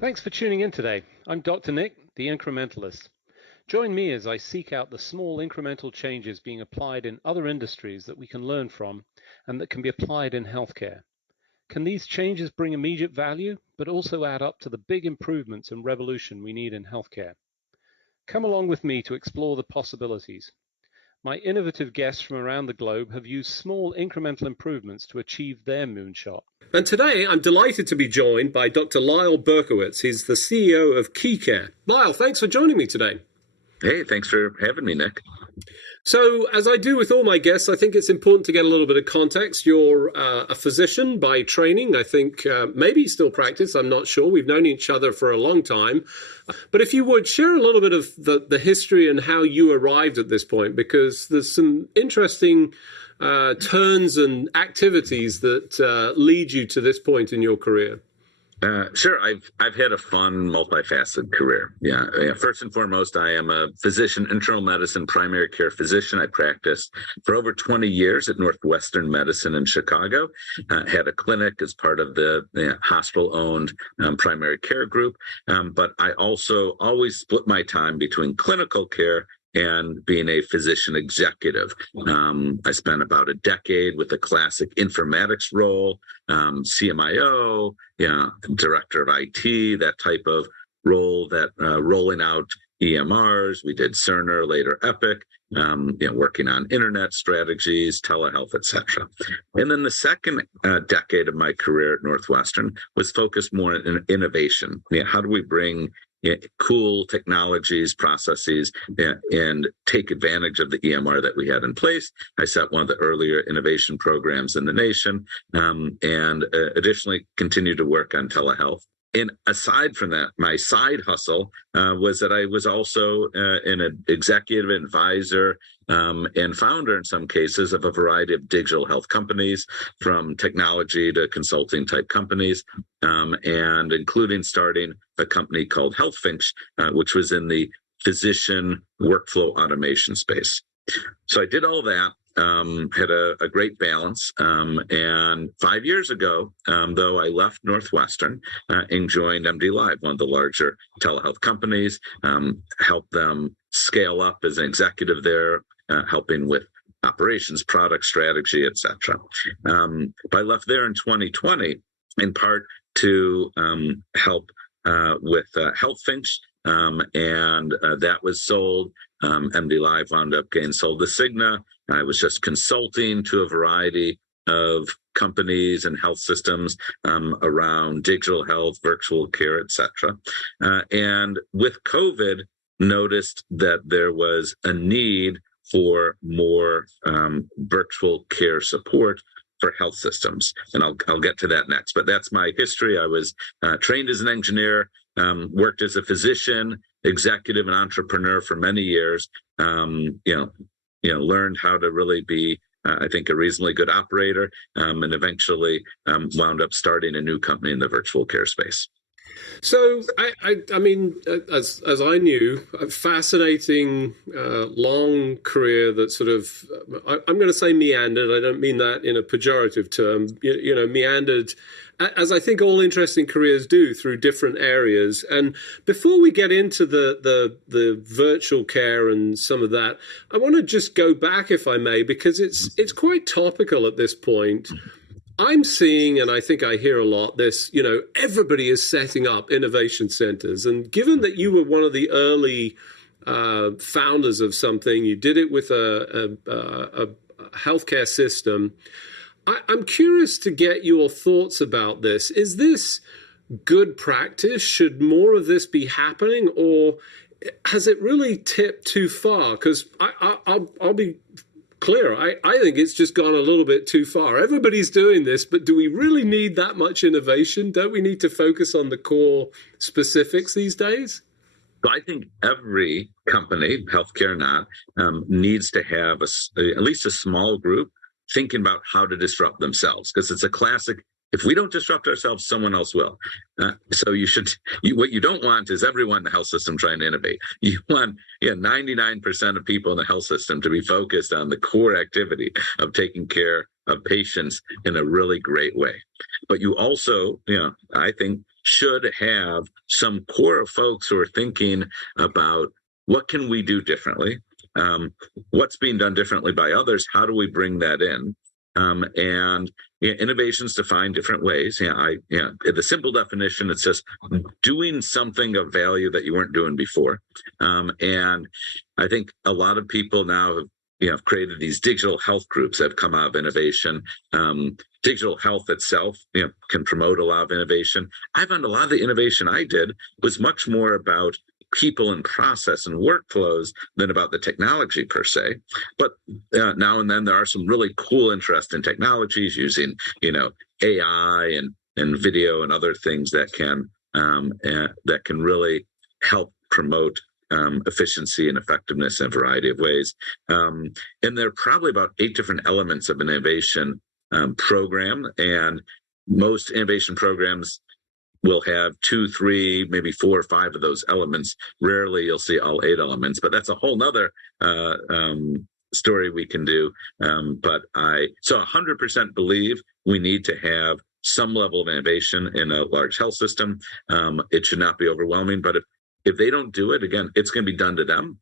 Thanks for tuning in today. I'm Dr. Nick, the Incrementalist. Join me as I seek out the small incremental changes being applied in other industries that we can learn from and that can be applied in healthcare. Can these changes bring immediate value, but also add up to the big improvements and revolution we need in healthcare? Come along with me to explore the possibilities. My innovative guests from around the globe have used small incremental improvements to achieve their moonshot. And today I'm delighted to be joined by Dr. Lyle Berkowitz. He's the CEO of Keycare. Lyle, thanks for joining me today. Hey, thanks for having me, Nick. So, as I do with all my guests, I think it's important to get a little bit of context. You're a physician by training. I think maybe still practice. I'm not sure. We've known each other for a long time. But if you would, share a little bit of the history and how you arrived at this point, because there's some interesting turns and activities that lead you to this point in your career. Sure. I've had a fun, multifaceted career. Yeah. First and foremost, I am a physician, internal medicine, primary care physician. I practiced for over 20 years at Northwestern Medicine in Chicago. Had a clinic as part of the hospital-owned primary care group. But I also always split my time between clinical care and being a physician executive. I spent about a decade with a classic informatics role, CMIO, director of IT, that type of role, that rolling out EMRs. We did Cerner, later Epic, working on internet strategies, telehealth, et cetera. And then the second decade of my career at Northwestern was focused more on innovation. How do we bring cool technologies, processes, and take advantage of the EMR that we had in place? I set one of the earlier innovation programs in the nation, and additionally continued to work on telehealth. And aside from that, my side hustle was that I was also an executive advisor and founder in some cases of a variety of digital health companies, from technology to consulting type companies, and including starting a company called HealthFinch, which was in the physician workflow automation space. So I did all that. Had a great balance. And 5 years ago, though, I left Northwestern and joined MD Live, one of the larger telehealth companies, helped them scale up as an executive there, helping with operations, product strategy, et cetera. But I left there in 2020, in part to help with HealthFinch, and that was sold. MD Live wound up getting sold to Cigna. I was just consulting to a variety of companies and health systems around digital health, virtual care, et cetera. And with COVID, noticed that there was a need for more virtual care support for health systems. And I'll get to that next. But that's my history. I was trained as an engineer, worked as a physician, executive, and entrepreneur for many years. Learned how to really be, I think, a reasonably good operator, and eventually wound up starting a new company in the virtual care space. So, I mean, as I knew, a fascinating, long career that sort of, I'm going to say meandered. I don't mean that in a pejorative term, meandered, as I think all interesting careers do, through different areas. And before we get into the virtual care and some of that, I want to just go back, if I may, because it's quite topical at this point. I'm seeing, and I think I hear a lot, this, everybody is setting up innovation centers. And given that you were one of the early founders of something, you did it with a healthcare system, I'm curious to get your thoughts about this. Is this good practice? Should more of this be happening? Or has it really tipped too far? Because I'll be clear. I think it's just gone a little bit too far. Everybody's doing this, but do we really need that much innovation? Don't we need to focus on the core specifics these days? So I think every company, healthcare or not, needs to have at least a small group thinking about how to disrupt themselves, because it's a classic. If we don't disrupt ourselves, someone else will. So what you don't want is everyone in the health system trying to innovate. You want 99% of people in the health system to be focused on the core activity of taking care of patients in a really great way. But you also, I think should have some core of folks who are thinking about what can we do differently, what's being done differently by others, how do we bring that in, and innovations defined different ways. The simple definition, it's just doing something of value that you weren't doing before. And I think a lot of people now have created these digital health groups that have come out of innovation. Digital health itself can promote a lot of innovation. I found a lot of the innovation I did was much more about people and process and workflows than about the technology per se. But now and then there are some really cool, interesting technologies using, AI and video and other things that can really help promote efficiency and effectiveness in a variety of ways. And there are probably about 8 different elements of an innovation program, and most innovation programs will have 2, 3, maybe 4 or 5 of those elements. Rarely you'll see all 8 elements, but that's a whole nother story we can do. But I 100% believe we need to have some level of innovation in a large health system. It should not be overwhelming, but if they don't do it, again, it's going to be done to them.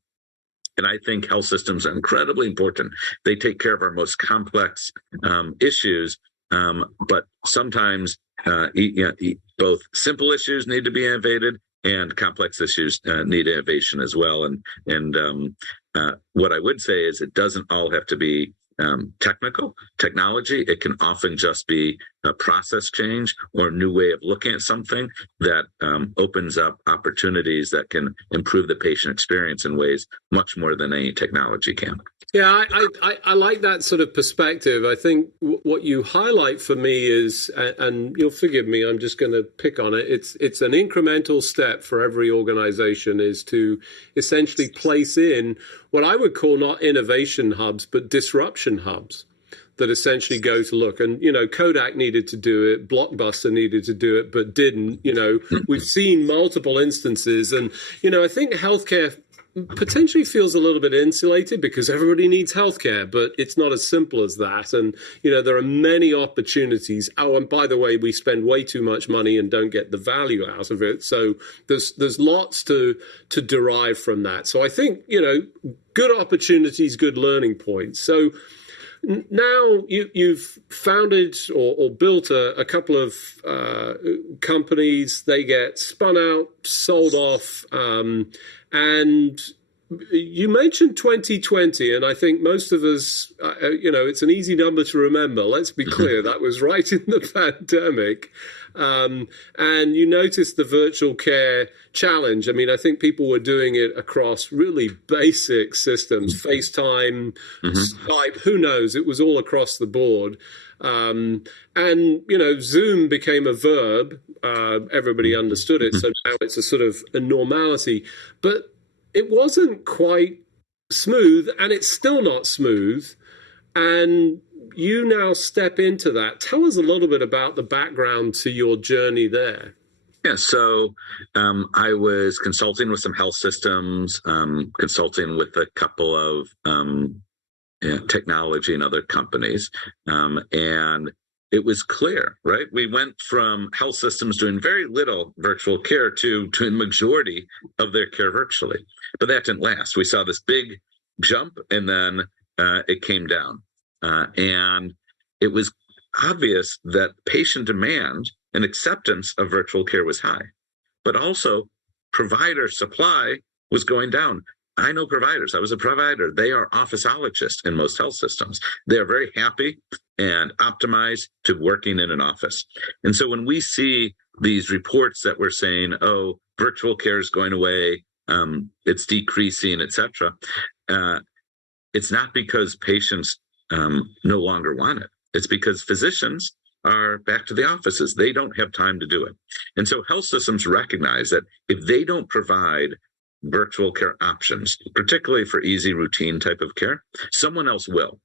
And I think health systems are incredibly important. They take care of our most complex issues, but sometimes both simple issues need to be innovated, and complex issues need innovation as well. And what I would say is it doesn't all have to be technology. It can often just be a process change or a new way of looking at something that opens up opportunities that can improve the patient experience in ways much more than any technology can. Yeah, I like that sort of perspective. I think what you highlight for me is, and you'll forgive me, I'm just going to pick on it. It's an incremental step for every organization, is to essentially place in what I would call not innovation hubs, but disruption hubs that essentially go to look. And, Kodak needed to do it, Blockbuster needed to do it, but didn't. We've seen multiple instances. And, I think healthcare potentially feels a little bit insulated because everybody needs healthcare, but it's not as simple as that. And, there are many opportunities. Oh, and by the way, we spend way too much money and don't get the value out of it. So there's lots to derive from that. So I think, good opportunities, good learning points. So now you've founded or built a couple of companies. They get spun out, sold off, and you mentioned 2020, and I think most of us, it's an easy number to remember. Let's be clear, that was right in the pandemic. And you noticed the virtual care challenge. I mean, I think people were doing it across really basic systems, FaceTime, Skype, who knows? It was all across the board. And, Zoom became a verb. Everybody understood it. So now it's a sort of a normality. But it wasn't quite smooth, and it's still not smooth. And you now step into that. Tell us a little bit about the background to your journey there. Yeah, so I was consulting with some health systems, consulting with a couple of technology and other companies. And it was clear, right? We went from health systems doing very little virtual care to a majority of their care virtually. But that didn't last. We saw this big jump, and then it came down. And it was obvious that patient demand and acceptance of virtual care was high, but also provider supply was going down. I know providers. I was a provider. They are officeologists in most health systems. They are very happy and optimized to working in an office. And so when we see these reports that we're saying, oh, virtual care is going away, it's decreasing, et cetera, it's not because patients no longer want it. It's because physicians are back to the offices. They don't have time to do it. And so health systems recognize that if they don't provide virtual care options, particularly for easy routine type of care, someone else will.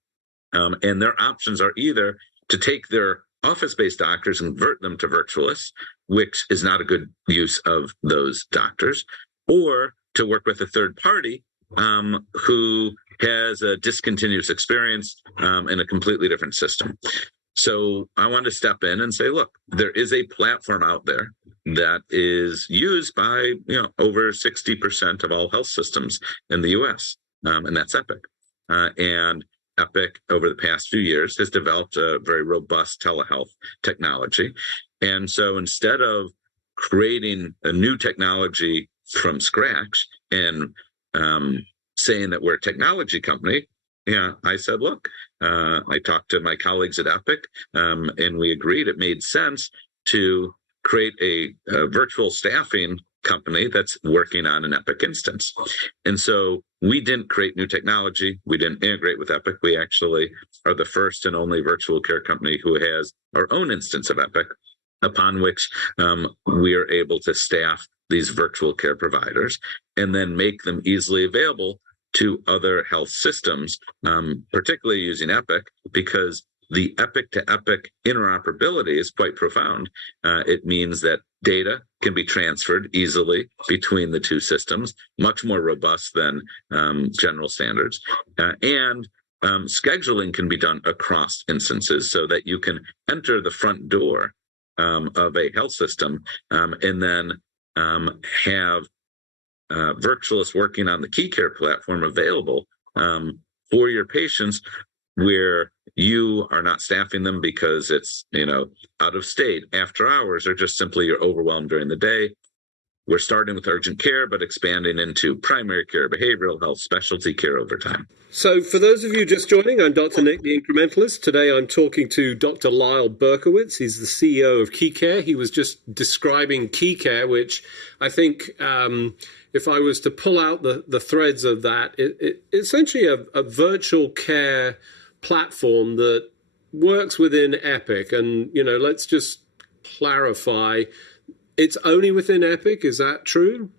And their options are either to take their office-based doctors and convert them to virtualists, which is not a good use of those doctors, or to work with a third party who has a discontinuous experience in a completely different system. So I want to step in and say, look, there is a platform out there that is used by over 60% of all health systems in the U.S., and that's Epic. And Epic, over the past few years, has developed a very robust telehealth technology. And so instead of creating a new technology from scratch and saying that we're a technology company, I said, look, I talked to my colleagues at Epic, and we agreed it made sense to create a virtual staffing company that's working on an Epic instance. And so we didn't create new technology. We didn't integrate with Epic. We actually are the first and only virtual care company who has our own instance of Epic, upon which we are able to staff these virtual care providers and then make them easily available to other health systems, particularly using Epic, because the Epic to Epic interoperability is quite profound. It means that data can be transferred easily between the two systems, much more robust than general standards. And scheduling can be done across instances so that you can enter the front door of a health system and then have virtualists working on the Keycare platform available for your patients, where you are not staffing them because it's out of state, after hours, or just simply you're overwhelmed during the day. We're starting with urgent care, but expanding into primary care, behavioral health, specialty care over time. So for those of you just joining, I'm Dr. Nick, the Incrementalist. Today I'm talking to Dr. Lyle Berkowitz. He's the CEO of Keycare. He was just describing Keycare, which I think if I was to pull out the threads of that, it's essentially a virtual care platform that works within Epic. And, let's just clarify, it's only within Epic. Is that true?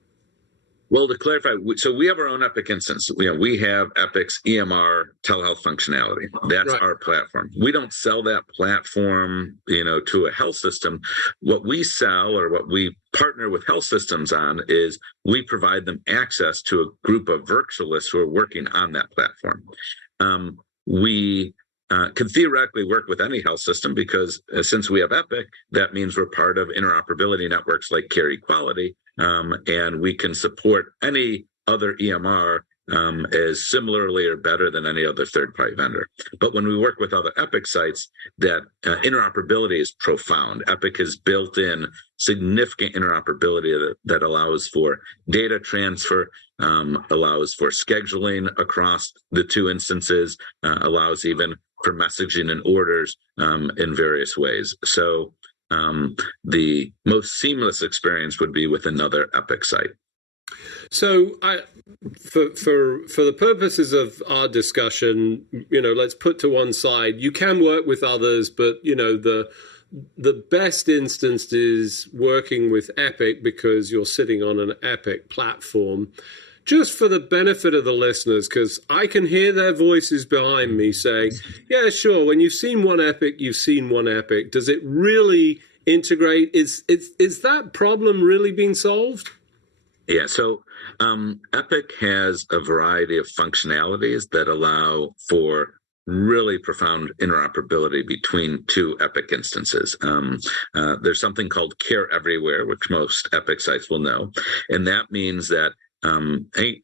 Well, to clarify, so we have our own Epic instance. We have Epic's EMR telehealth functionality. That's right. Our platform. We don't sell that platform, to a health system. What we sell, or what we partner with health systems on, is we provide them access to a group of virtualists who are working on that platform. We can theoretically work with any health system because since we have Epic, that means we're part of interoperability networks like Care Equality, and we can support any other EMR as similarly or better than any other third-party vendor. But when we work with other Epic sites, that interoperability is profound. Epic has built in significant interoperability that allows for data transfer, allows for scheduling across the two instances, allows even for messaging and orders in various ways. So the most seamless experience would be with another Epic site. So for the purposes of our discussion, let's put to one side, you can work with others, but the best instance is working with Epic because you're sitting on an Epic platform. Just for the benefit of the listeners, because I can hear their voices behind me saying, yeah, sure, when you've seen one Epic, you've seen one Epic. Does it really integrate? Is that problem really being solved? Yeah, so Epic has a variety of functionalities that allow for really profound interoperability between two Epic instances. There's something called Care Everywhere, which most Epic sites will know. And that means that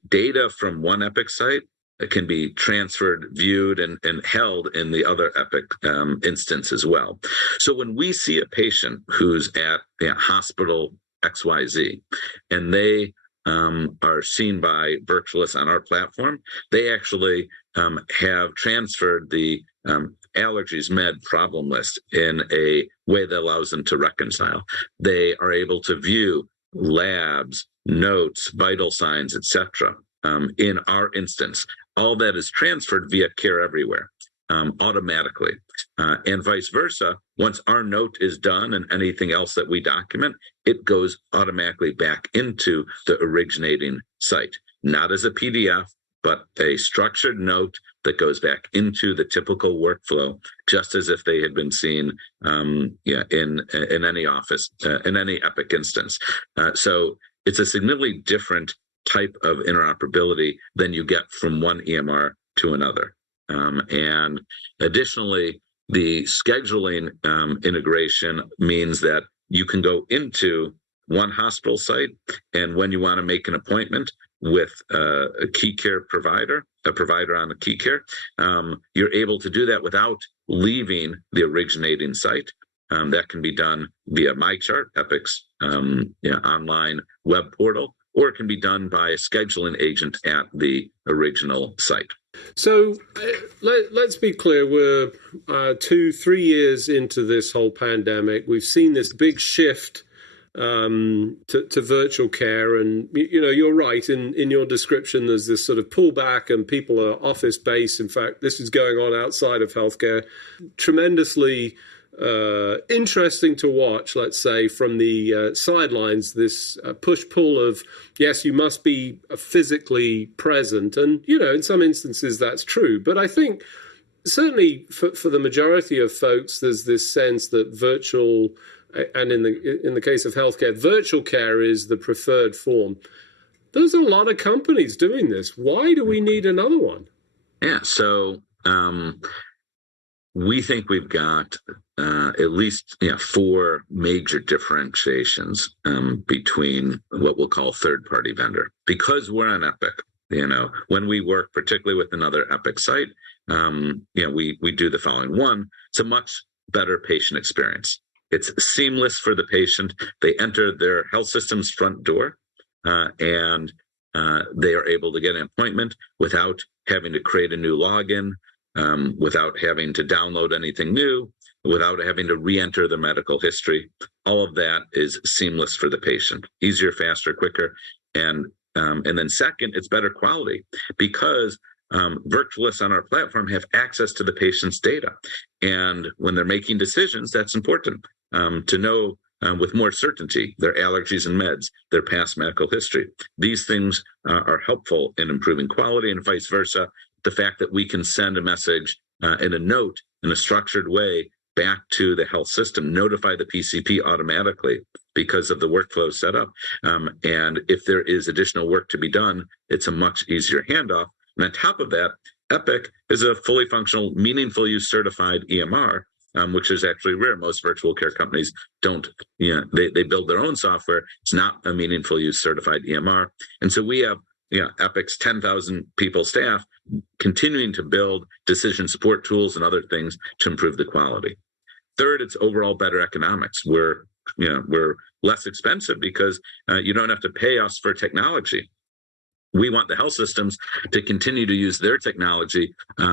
data from one Epic site can be transferred, viewed, and held in the other Epic instance as well. So when we see a patient who's at hospital XYZ, and they are seen by virtualists on our platform, they actually have transferred the allergies med problem list in a way that allows them to reconcile. They are able to view labs, notes, vital signs, etc. In our instance. All that is transferred via Care Everywhere automatically. And vice versa, once our note is done and anything else that we document, it goes automatically back into the originating site, not as a PDF, but a structured note that goes back into the typical workflow, just as if they had been seen in any office, in any Epic instance. So it's a significantly different type of interoperability than you get from one EMR to another. And additionally, the scheduling integration means that you can go into one hospital site. And when you want to make an appointment with a Keycare provider, a provider on a Keycare, you're able to do that without leaving the originating site. That can be done via MyChart, Epic's online web portal, or it can be done by a scheduling agent at the original site. So let's be clear, we're 2-3 years into this whole pandemic. We've seen this big shift to virtual care, and you're right in your description. There's this sort of pullback, and people are office based. In fact, this is going on outside of healthcare. Tremendously interesting to watch, let's say, from the sidelines, this push-pull of, yes, you must be physically present. And, in some instances that's true. But I think certainly for the majority of folks, there's this sense that virtual, and in the case of healthcare, virtual care is the preferred form. There's a lot of companies doing this. Why do we need another one? Yeah, so we think we've got at least 4 major differentiations between what we'll call third-party vendor. Because we're on Epic, when we work particularly with another Epic site, we do the following. One, it's a much better patient experience. It's seamless for the patient. They enter their health system's front door and they are able to get an appointment without having to create a new login, without having to download anything new, without having to re-enter the medical history. All of that is seamless for the patient. Easier, faster, quicker. And then second, it's better quality because virtualists on our platform have access to the patient's data. And when they're making decisions, that's important to know with more certainty their allergies and meds, their past medical history. These things are helpful in improving quality, and vice versa. The fact that we can send a message in a note in a structured way back to the health system, notify the PCP automatically because of the workflow set up. And if there is additional work to be done, it's a much easier handoff. And on top of that, Epic is a fully functional, meaningful use certified EMR, which is actually rare. Most virtual care companies don't, they build their own software. It's not a meaningful use certified EMR. And so we have Epic's 10,000 people staff continuing to build decision support tools and other things to improve the quality. Third, it's overall better economics. We're less expensive because you don't have to pay us for technology. We want the health systems to continue to use their technology.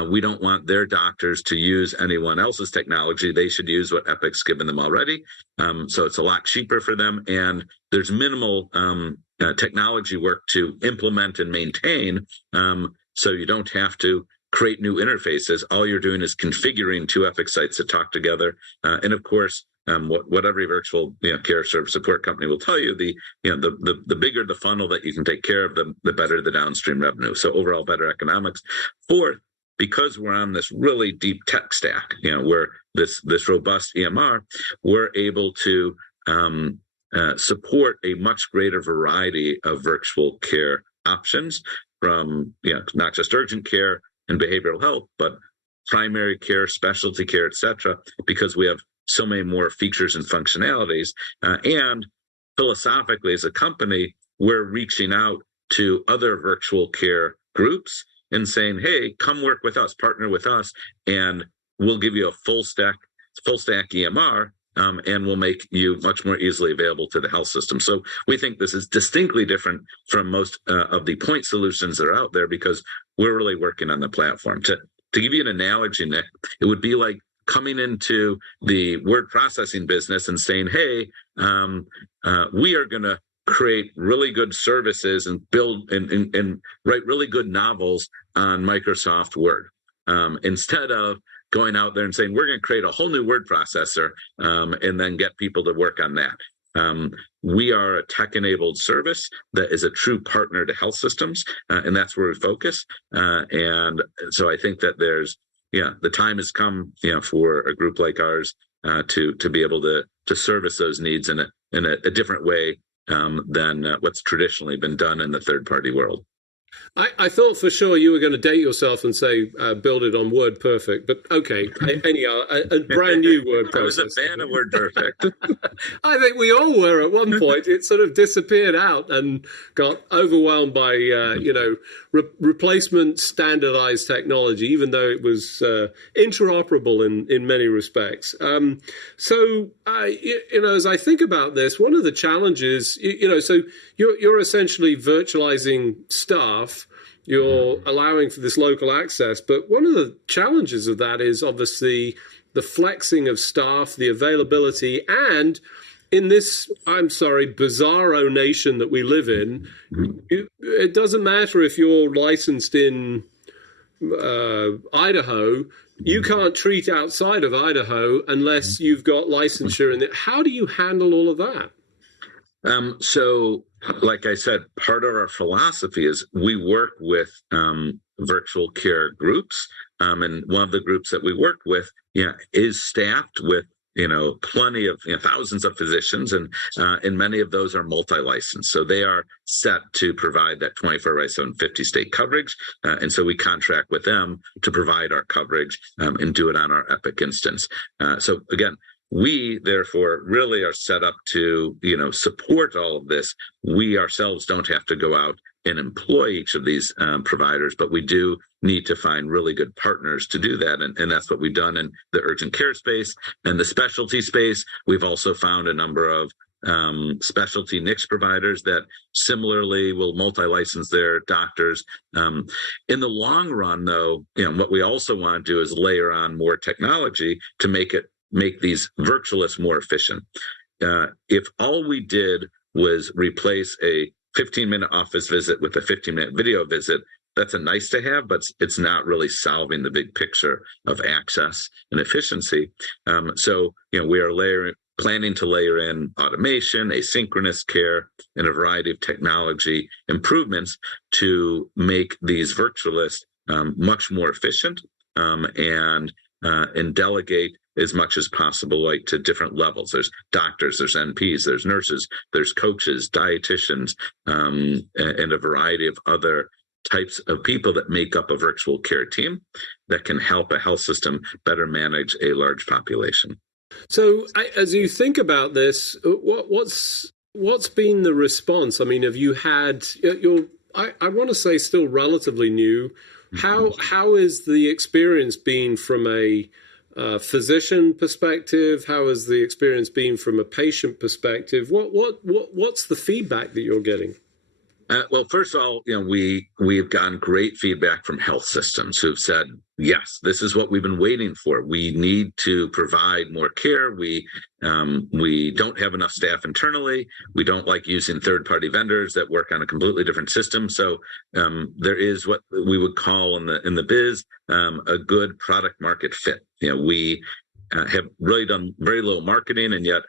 We don't want their doctors to use anyone else's technology. They should use what Epic's given them already. So it's a lot cheaper for them. And there's minimal technology work to implement and maintain. So you don't have to create new interfaces. All you're doing is configuring 2 Epic sites to talk together. And of course, what every virtual care service support company will tell you, the bigger the funnel that you can take care of, the better the downstream revenue. So overall better economics. Fourth, because we're on this really deep tech stack, we're this robust EMR, we're able to support a much greater variety of virtual care options from not just urgent care and behavioral health, but primary care, specialty care, et cetera, because we have so many more features and functionalities. And philosophically, as a company, we're reaching out to other virtual care groups and saying, hey, come work with us, partner with us, and we'll give you a full stack EMR, and we'll make you much more easily available to the health system. So we think this is distinctly different from most of the point solutions that are out there because we're really working on the platform. To give you an analogy, Nick, it would be like coming into the word processing business and saying, hey, we are going to create really good services and build and write really good novels on Microsoft Word. Instead of going out there and saying, we're going to create a whole new word processor and then get people to work on that. We are a tech-enabled service that is a true partner to health systems, and that's where we focus. And so I think that there's, the time has come, for a group like ours to be able to service those needs in a different way than what's traditionally been done in the third-party world. I thought for sure you were going to date yourself and say build it on WordPerfect, but okay, anyhow, a brand new word I was a processor. fan of WordPerfect. I think we all were at one point. It sort of disappeared out and got overwhelmed by replacement standardized technology, even though it was interoperable in many respects. As I think about this, one of the challenges, so you're essentially virtualizing staff. You're allowing for this local access, but one of the challenges of that is obviously the flexing of staff, the availability, and in this, I'm sorry, bizarro nation that we live in, it doesn't matter if you're licensed in Idaho, you can't treat outside of Idaho unless you've got licensure in it. How do you handle all of that? So, like I said, part of our philosophy is we work with virtual care groups, and one of the groups that we work with, is staffed with plenty of thousands of physicians, and many of those are multi-licensed, so they are set to provide that 24/7 50 state coverage, and so we contract with them to provide our coverage and do it on our Epic instance. So again, we therefore really are set up to support all of this. We ourselves don't have to go out and employ each of these providers, but we do need to find really good partners to do that, and that's what we've done in the urgent care space and the specialty space. We've also found a number of specialty niche providers that similarly will multi-license their doctors. In the long run, though, what we also want to do is layer on more technology to make these virtualists more efficient. If all we did was replace a 15-minute office visit with a 15-minute video visit, that's a nice to have, but it's not really solving the big picture of access and efficiency. So we are planning to layer in automation, asynchronous care, and a variety of technology improvements to make these virtualists much more efficient, and delegate as much as possible, like to different levels. There's doctors, there's NPs, there's nurses, there's coaches, dietitians, and a variety of other types of people that make up a virtual care team that can help a health system better manage a large population. So as you think about this, what's been the response? I mean, have you had, I want to say still relatively new. How is the experience been from a physician perspective? How has the experience been from a patient perspective? What's the feedback that you're getting? Well, first of all, we've gotten great feedback from health systems who've said, yes, this is what we've been waiting for. We need to provide more care. We don't have enough staff internally. We don't like using third-party vendors that work on a completely different system. So there is what we would call in the biz a good product market fit. We have really done very little marketing, and yet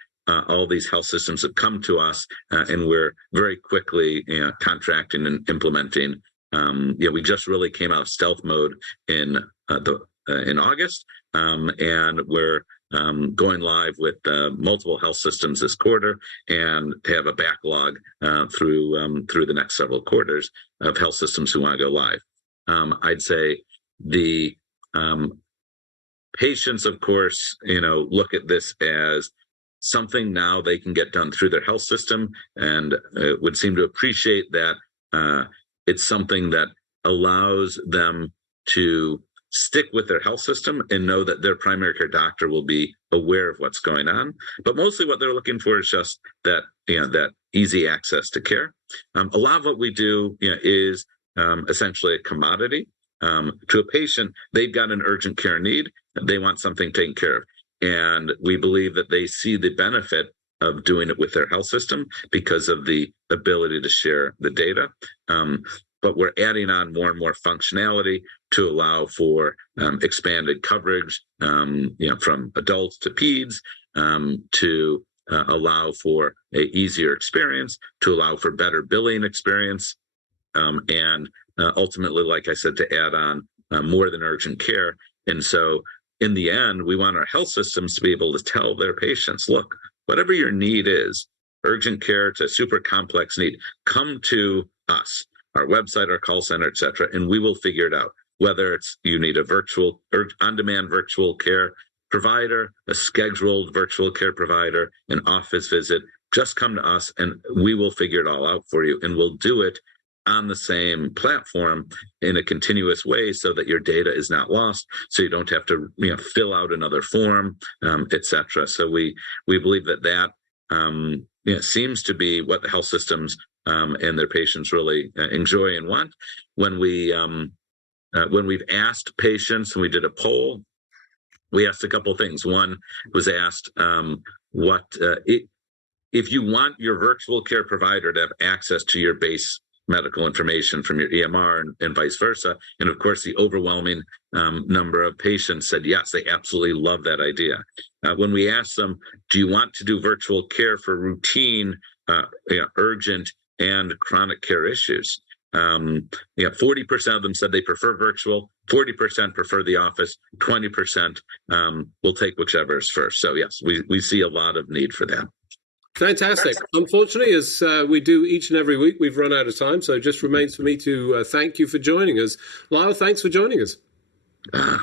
all these health systems have come to us, and we're very quickly contracting and implementing. We just really came out of stealth mode in August, and we're going live with multiple health systems this quarter, and have a backlog through the next several quarters of health systems who want to go live. I'd say the patients, of course, look at this as something now they can get done through their health system, and would seem to appreciate that it's something that allows them to stick with their health system and know that their primary care doctor will be aware of what's going on. But mostly what they're looking for is just that, that easy access to care. A lot of what we do is essentially a commodity. To a patient, they've got an urgent care need, they want something taken care of. And we believe that they see the benefit of doing it with their health system because of the ability to share the data. But we're adding on more and more functionality to allow for expanded coverage, from adults to peds, to allow for an easier experience, to allow for better billing experience, and ultimately, like I said, to add on more than urgent care. And so in the end, we want our health systems to be able to tell their patients, look, whatever your need is, urgent care to super complex need, come to us. our website, our call center, etc., and we will figure it out. Whether it's you need a virtual or on-demand virtual care provider, a scheduled virtual care provider, an office visit, just come to us and we will figure it all out for you. And we'll do it on the same platform in a continuous way so that your data is not lost, so you don't have to fill out another form, etc. So we believe that seems to be what the health systems and their patients really enjoy and want. When we've asked patients, and we did a poll, we asked a couple of things. One was asked, if you want your virtual care provider to have access to your base medical information from your EMR and vice versa. And of course, the overwhelming number of patients said, yes, they absolutely love that idea. When we asked them, do you want to do virtual care for routine, urgent and chronic care issues? 40% of them said they prefer virtual, 40% prefer the office, 20% will take whichever is first. So yes, we see a lot of need for that. Fantastic. Unfortunately, as we do each and every week, we've run out of time. So it just remains for me to thank you for joining us. Lyle, thanks for joining us.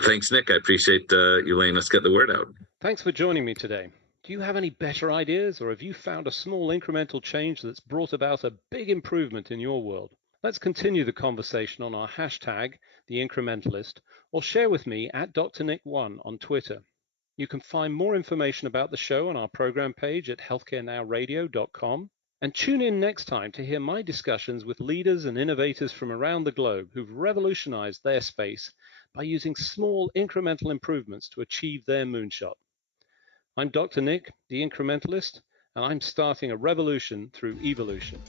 Thanks, Nick. I appreciate you letting us get the word out. Thanks for joining me today. Do you have any better ideas, or have you found a small incremental change that's brought about a big improvement in your world? Let's continue the conversation on our hashtag, The Incrementalist, or share with me at DrNick1 on Twitter. You can find more information about the show on our program page at healthcarenowradio.com, and tune in next time to hear my discussions with leaders and innovators from around the globe who've revolutionized their space by using small incremental improvements to achieve their moonshot. I'm Dr. Nick, the Incrementalist, and I'm starting a revolution through evolution.